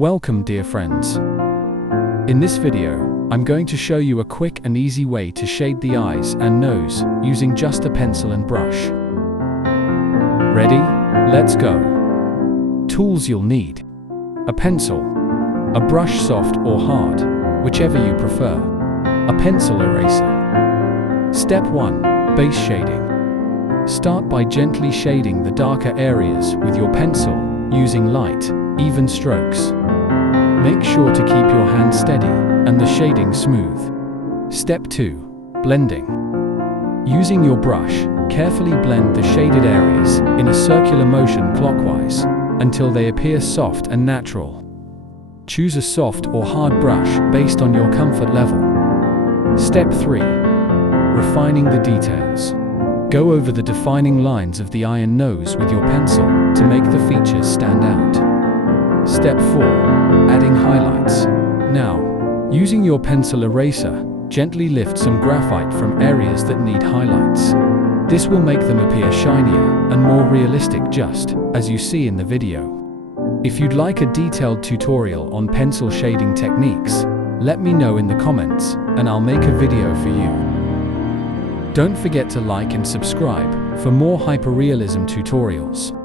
Welcome, dear friends. In this video, I'm going to show you a quick and easy way to shade the eyes and nose using just a pencil and brush. Ready? Let's go. Tools you'll need: a pencil, a brush, soft or hard, whichever you prefer, a pencil eraser. Step 1. Base shading. Start by gently shading the darker areas with your pencil using light, even strokes. Make sure to keep your hand steady and the shading smooth. Step 2. Blending. Using your brush, carefully blend the shaded areas in a circular motion clockwise until they appear soft and natural. Choose a soft or hard brush based on your comfort level. Step 3. Refining the details. Go over the defining lines of the eye and nose with your pencil to make the features stand out. Step 4. Adding highlights. Now, using your pencil eraser, gently lift some graphite from areas that need highlights. This will make them appear shinier and more realistic, just as you see in the video. If you'd like a detailed tutorial on pencil shading techniques, let me know in the comments and I'll make a video for you. Don't forget to like and subscribe for more hyperrealism tutorials.